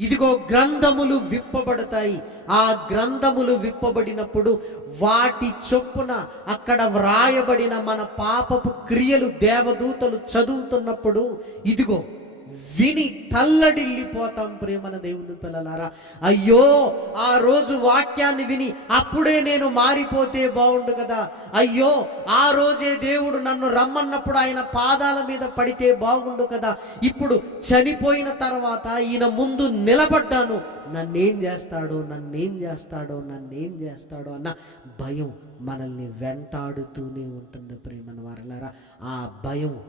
ఇదిగో గ్రంథములు విప్పబడతాయి. ఆ గ్రంథములు విప్పబడినప్పుడు వాటి చొప్పున అక్కడ వ్రాయబడిన మన పాపపు క్రియలు దేవదూతలు చదువుతున్నప్పుడు ఇదిగో విని తల్లడిల్లిపోతాం ప్రేమన దేవుని పిల్లలారా. అయ్యో ఆ రోజు వాక్యాన్ని విని అప్పుడే నేను మారిపోతే బాగుండు కదా. అయ్యో ఆ రోజే దేవుడు నన్ను రమ్మన్నప్పుడు ఆయన పాదాల మీద పడితే బాగుండు కదా. ఇప్పుడు చనిపోయిన తర్వాత ఈయన ముందు నిలబడ్డాను. నన్నేం చేస్తాడో నన్నేం చేస్తాడో నన్నేం చేస్తాడో అన్న భయం మనల్ని వెంటాడుతూనే ఉంటుంది ప్రేమన వారలారా. ఆ భయం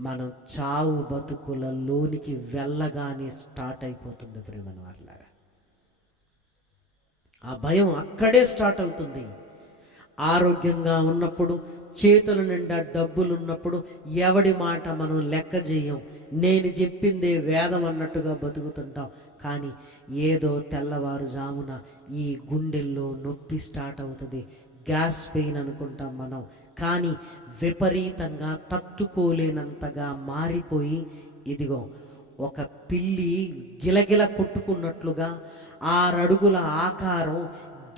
మనం చావు బతుకుల లోనికి వెళ్ళగానే స్టార్ట్ అయిపోతుంది ప్రేమన వాళ్ళారా ఆ భయం అక్కడే స్టార్ట్ అవుతుంది. ఆరోగ్యంగా ఉన్నప్పుడు చేతుల నిండా డబ్బులు ఉన్నప్పుడు ఎవడి మాట మనం లెక్క చేయం నేను చెప్పిందే వేదం అన్నట్టుగా బతుకుతుంటాం. కానీ ఏదో తెల్లవారుజామున ఈ గుండెల్లో నొప్పి స్టార్ట్ అవుతుంది. గ్యాస్ పెయిన్ అనుకుంటాం మనం. కానీ విపరీతంగా తట్టుకోలేనంతగా మారిపోయి ఇదిగో ఒక పిల్లి గిలగిల కొట్టుకున్నట్లుగా ఆరడుగుల ఆకారం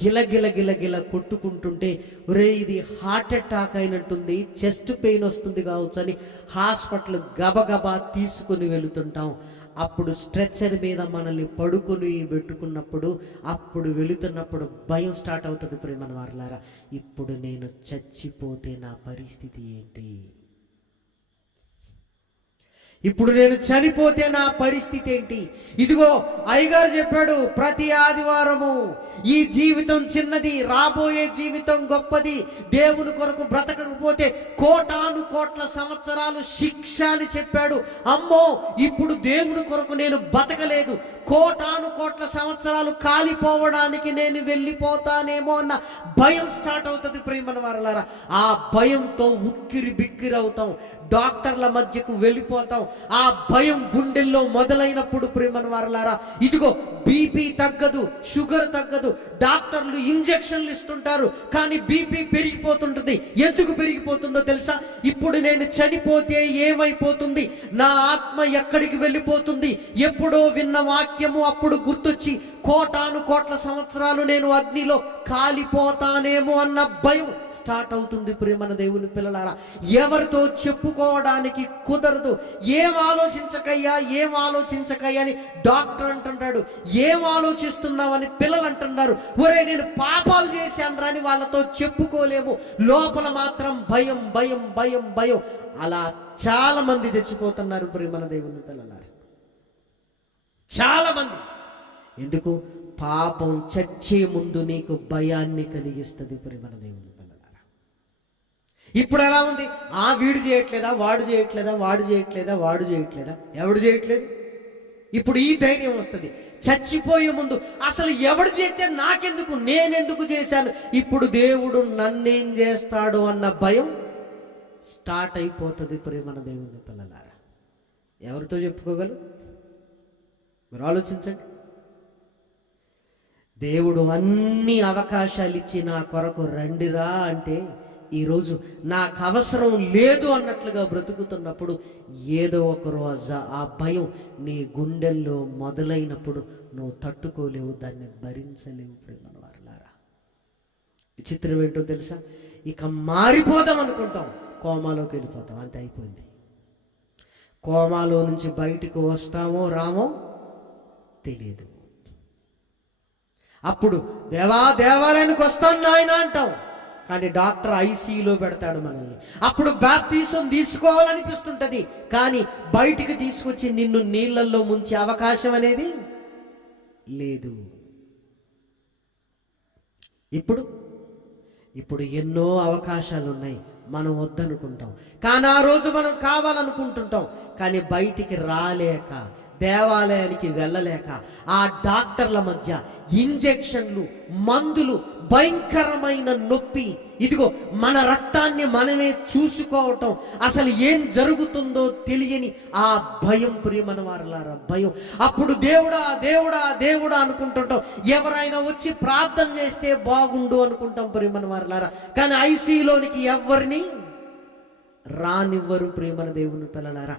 గిలగిల గిలగిల కొట్టుకుంటుంటే ఒరే ఇది హార్ట్ అటాక్ అయినట్టుంది చెస్ట్ పెయిన్ వస్తుంది కావచ్చు అని హాస్పిటల్ గబగబా తీసుకుని వెళుతుంటాం. అప్పుడు స్ట్రెచ్చర్ మీద మనల్ని పడుకుని పెట్టుకున్నప్పుడు అప్పుడు వెళుతున్నప్పుడు భయం స్టార్ట్ అవుతుంది ప్రేమ వారలారా. ఇప్పుడు నేను చచ్చిపోతే నా పరిస్థితి ఏంటి? ఇప్పుడు నేను చనిపోతే నా పరిస్థితి ఏంటి? ఇదిగో అయ్యగారు చెప్పాడు ప్రతి ఆదివారము ఈ జీవితం చిన్నది రాబోయే జీవితం గొప్పది. దేవుని కొరకు బ్రతకకపోతే కోటాను కోట్ల సంవత్సరాలు శిక్ష అని చెప్పాడు. అమ్మో ఇప్పుడు దేవుని కొరకు నేను బతకలేదు. కోటాను కోట్ల సంవత్సరాలు కాలిపోవడానికి నేను వెళ్ళిపోతానేమో అన్న భయం స్టార్ట్ అవుతుంది ప్రేమన వారలారా. ఆ భయంతో ఉక్కిరి బిక్కిరి అవుతాం. డాక్టర్ల మధ్యకు వెళ్ళిపోతాం. ఆ భయం గుండెల్లో మొదలైనప్పుడు ప్రేమన వారలారా. ఇదిగో బీపీ తగ్గదు షుగర్ తగ్గదు డాక్టర్లు ఇంజెక్షన్లు ఇస్తుంటారు కానీ బీపీ పెరిగిపోతుంటుంది. ఎందుకు పెరిగిపోతుందో తెలుసా? ఇప్పుడు నేను చనిపోతే ఏమైపోతుంది? నా ఆత్మ ఎక్కడికి వెళ్ళిపోతుంది? ఎప్పుడో విన్న వాక్యము అప్పుడు గుర్తొచ్చి కోటాను కోట్ల సంవత్సరాలు నేను అగ్నిలో కాలిపోతానేమో అన్న భయం స్టార్ట్ అవుతుంది ప్రేమన దేవుని పిల్లలారా. ఎవరితో చెప్పుకోవడానికి కుదరదు. ఏం ఆలోచించకయ్యా ఏం ఆలోచించకయ్యా అని డాక్టర్ అంటుంటాడు. ఏం ఆలోచిస్తున్నావని పిల్లలు అంటున్నారు. ఒరే నేను పాపాలు చేశాను రాని వాళ్ళతో చెప్పుకోలేము. లోపల మాత్రం భయం భయం భయం భయం. అలా చాలా మంది తెచ్చిపోతున్నారు ప్రేమన దేవుని పిల్లలారా. చాలా మంది ఎందుకు? పాపం చచ్చే ముందు నీకు భయాన్ని కలిగిస్తుంది ప్రేమన దేవుని పిల్లలారా. ఇప్పుడు ఎలా ఉంది? ఆ వీడు చేయట్లేదా? వాడు చేయట్లేదా? వాడు చేయట్లేదా? వాడు చేయట్లేదా? ఎవడు చేయట్లేదు? ఇప్పుడు ఈ ధైర్యం వస్తుంది. చచ్చిపోయే ముందు అసలు ఎవడు చేస్తే నాకెందుకు నేనెందుకు చేశాను? ఇప్పుడు దేవుడు నన్నేం చేస్తాడు అన్న భయం స్టార్ట్ అయిపోతుంది ప్రేమన దేవుని పిల్లలారా. ఎవరితో చెప్పుకోగలరు మీరు ఆలోచించండి. దేవుడు అన్ని అవకాశాలు ఇచ్చి నా కొరకు రండిరా అంటే ఈరోజు నాకు అవసరం లేదు అన్నట్లుగా బ్రతుకుతున్నప్పుడు ఏదో ఒక రోజు ఆ భయం నీ గుండెల్లో మొదలైనప్పుడు నువ్వు తట్టుకోలేవు దాన్ని భరించలేవు ప్రేమల వారులారా. విచిత్రం ఏంటో తెలుసా? ఇక మారిపోదాం అనుకుంటాం కోమాలోకి వెళ్ళిపోతాం అంతే అయిపోయింది. కోమాలో నుంచి బయటికి వస్తామో రామో తెలియదు. అప్పుడు దేవా దేవాలయానికి వస్తాను నాయన అంటాం. కానీ డాక్టర్ ఐసీయూలో పెడతాడు మనల్ని. అప్పుడు బ్యాప్తీసం తీసుకోవాలనిపిస్తుంటది. కానీ బయటికి తీసుకొచ్చి నిన్ను నీళ్ళల్లో ముంచే అవకాశం అనేది లేదు. ఇప్పుడు? ఇప్పుడు ఎన్నో అవకాశాలు ఉన్నాయి మనం వద్దనుకుంటాం. కానీ ఆ రోజు మనం కావాలనుకుంటుంటాం. కానీ బయటికి రాలేక దేవాలయానికి వెళ్ళలేక ఆ డాక్టర్ల మధ్య ఇంజెక్షన్లు మందులు భయంకరమైన నొప్పి. ఇదిగో మన రక్తాన్ని మనమే చూసుకోవటం. అసలు ఏం జరుగుతుందో తెలియని ఆ భయం ప్రియమన వారలారా భయం. అప్పుడు దేవుడా దేవుడా దేవుడా అనుకుంటుంటాం. ఎవరైనా వచ్చి ప్రార్థన చేస్తే బాగుండు అనుకుంటాం ప్రియమన వారలారా కానీ ఐసీలోనికి ఎవరిని రానివ్వరు ప్రేమన దేవుని పిల్లలారా.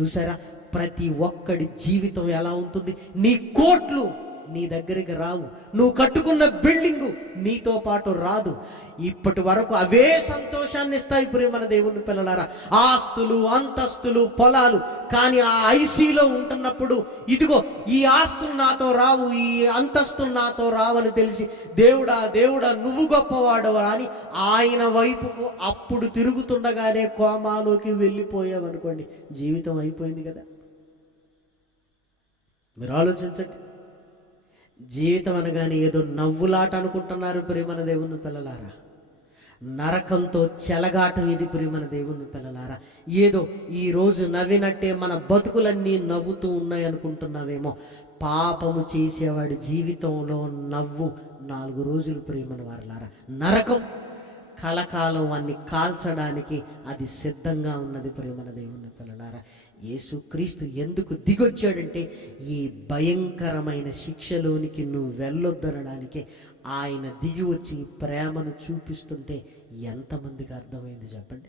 చూసారా? ప్రతి ఒక్కడి జీవితం ఎలా ఉంటుంది? నీ కోట్లు నీ దగ్గరికి రావు. నువ్వు కట్టుకున్న బిల్డింగు నీతో పాటు రాదు. ఇప్పటి వరకు అవే సంతోషాన్ని ఇస్తాయి ప్రేమన దేవుని పిల్లలారా. ఆస్తులు అంతస్తులు పొలాలు కానీ ఆ ఐసీలో ఉంటున్నప్పుడు ఇదిగో ఈ ఆస్తులు నాతో రావు ఈ అంతస్తులు నాతో రావని తెలిసి దేవుడా దేవుడా నువ్వు గొప్పవాడవా అని ఆయన వైపుకు అప్పుడు తిరుగుతుండగానే కోమాలోకి వెళ్ళిపోయావనుకోండి జీవితం అయిపోయింది కదా. మీరు ఆలోచించండి. జీవితం అనగానే ఏదో నవ్వులాట అనుకుంటున్నారు ప్రేమన దేవుని పిల్లలారా. నరకంతో చెలగాటం ఇది ప్రేమన దేవుని పిల్లలారా. ఏదో ఈ రోజు నవ్వినట్టే మన బతుకులన్నీ నవ్వుతూ ఉన్నాయి అనుకుంటున్నావేమో. పాపము చేసేవాడి జీవితంలో నవ్వు నాలుగు రోజులు ప్రేమన వారలారా. నరకం కలకాలవాన్ని కాల్చడానికి అది సిద్ధంగా ఉన్నది. ప్రేమన దేవుని పిల్లలారా యేసుక్రీస్తు ఎందుకు దిగొచ్చాడంటే ఈ భయంకరమైన శిక్షలోనికి నువ్వు వెళ్ళొద్దనడానికే ఆయన దిగి వచ్చి ప్రేమను చూపిస్తుంటే ఎంతమందికి అర్థమైంది చెప్పండి?